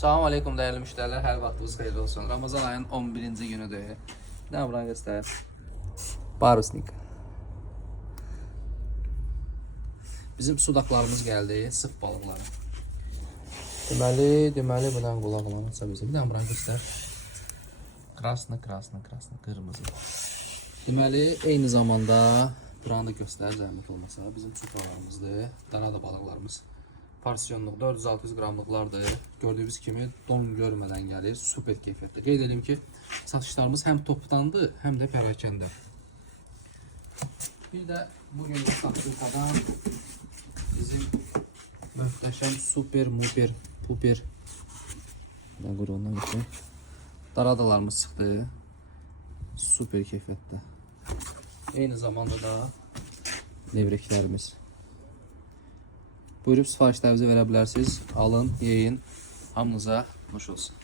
Salam aleykum değerli müşteriler, hər vaxtınız xeyirli olsun. Ramazan ayının 11-ci günüdür. Nə buran göstər? Parusnik. Bizim sudaklarımız gəldi, sıx balıqları. Deməli bundan qulaqlanırsa bizim. Bir buran göstər. Krasna, qırmızı. Deməli, eyni zamanda buranı da göstər, zəhmət olmasa. Bizim sudalarımızdır, dana balıqlarımız. Porsiyonluq 400-600 qramlıqlardır. Gördüyünüz kimi don görmədən gəlir. Super keyfiyyətli. Qeyd edim ki, satışlarımız həm topdandır, həm də pərakəndə. Bir də bugün satışlardan bizim möhtəşəm super puper qurğundan geçir. Daradalarımız çıxdı. Super keyfiyyətli. Eyni zamanda da levreklərimiz. Buyurub sifarişlərinizi verə bilərsiniz. Alın, yeyin. Hamınıza xoş olsun.